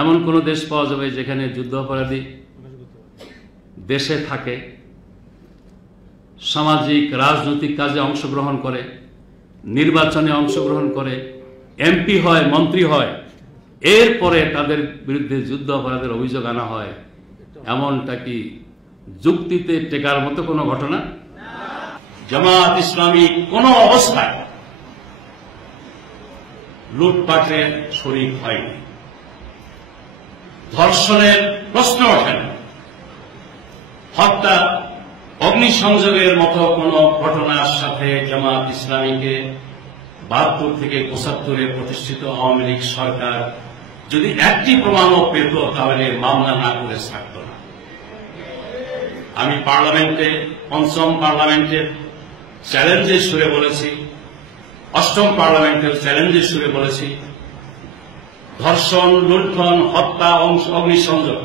এমন কোন দেশ পাওয়া যাবে যেখানে যুদ্ধাপরাধী দেশে থাকে, সামাজিক রাজনৈতিক কাজে অংশগ্রহণ করে, নির্বাচনে অংশগ্রহণ করে, এমপি হয়, মন্ত্রী হয়, এরপরে তাদের বিরুদ্ধে যুদ্ধ অপরাধের অভিযোগ আনা হয়? এমনটা কি যুক্তিতে টেকার মতো কোনো ঘটনা? জামাত ইসলামী কোন অবস্থায় লুটপাটের শরীক হয়নি, ধর্ষণের প্রশ্ন ওঠে না, হত্যা, অগ্নিসংযোগের মতো কোন ঘটনার সাথে জামাত ইসলামীকে ৭২ থেকে ৭৫ প্রতিষ্ঠিত আওয়ামী লীগ সরকার যদি একটি প্রমাণও পেত তাহলে মামলা না করে থাকত না। আমি পার্লামেন্টে, পঞ্চম পার্লামেন্টের চ্যালেঞ্জের সুরে বলেছি, অষ্টম পার্লামেন্টের চ্যালেঞ্জের সুরে বলেছি, ধর্ষণ, লুণ্ঠন, হত্যা, অগ্নিসংযোগ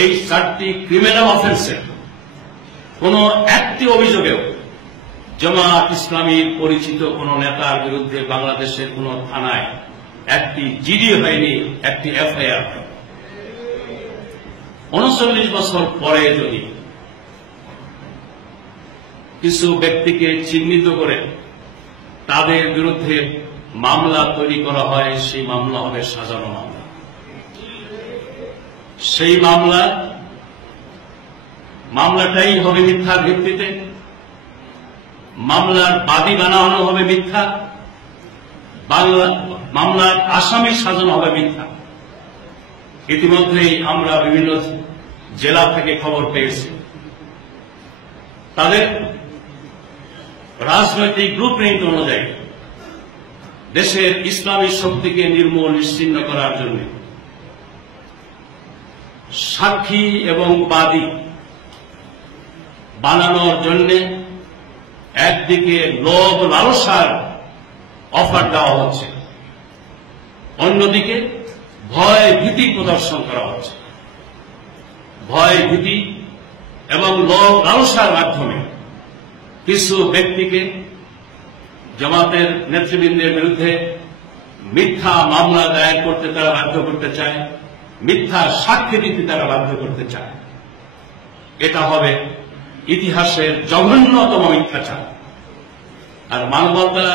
এই 4টি ক্রিমিনাল অফেন্সের কোন একটি অভিযোগেও জামাত ইসলামীর পরিচিত কোন নেতার বিরুদ্ধে বাংলাদেশের কোন থানায় একটি জিডি হয়নি, একটি এফআইআর হয়নি। ৩৯ বছর পরে যদি কিছু ব্যক্তিকে চিহ্নিত করে তাদের বিরুদ্ধে মামলা তৈরি করা হয়, সেই মামলা হবে সাজানো মামলা। সেই মামলাটাই হবে মিথ্যার ভিত্তিতে, মামলার বাদী বানানো হবে মিথ্যা, মামলার আসামি সাজানো হবে মিথ্যা। ইতিমধ্যেই আমরা বিভিন্ন জেলা থেকে খবর পেয়েছি, তাদের রাজনৈতিক ব্লুপ্রিন্ট অনুযায়ী দেশের ইসলামী শক্তিকে নির্মূল নিশ্চিহ্ন করার জন্য সাক্ষী এবং বাদী বানানোর জন্য একদিকে লোভ লালসার অফার দেওয়া হচ্ছে, অন্যদিকে ভয় ভীতি প্রদর্শন করা হচ্ছে। ভয় ভীতি এবং লোভ লালসার মাধ্যমে কিছু ব্যক্তিকে জামাতের নেতৃবৃন্দের বিরুদ্ধে মিথ্যা মামলা দায়ের করতে তারা বাধ্য করতে চায়, মিথ্যা সাক্ষী দিতে তারা বাধ্য করতে চায়। এটা হবে ইতিহাসের জঘন্যতম মিথ্যাচার। আর মানবতা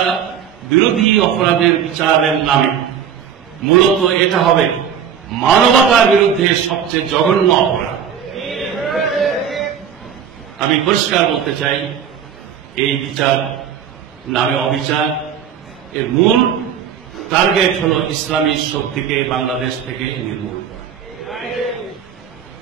বিরোধী অপরাধের বিচারের নামে মূলত এটা হবে মানবতার বিরুদ্ধে সবচেয়ে জঘন্য অপরাধ। আমি পরিষ্কার বলতে চাই, এই বিচার নামে অবিচার, এর মূল টার্গেট হল ইসলামী শক্তিকে বাংলাদেশ থেকে নির্মূল করা।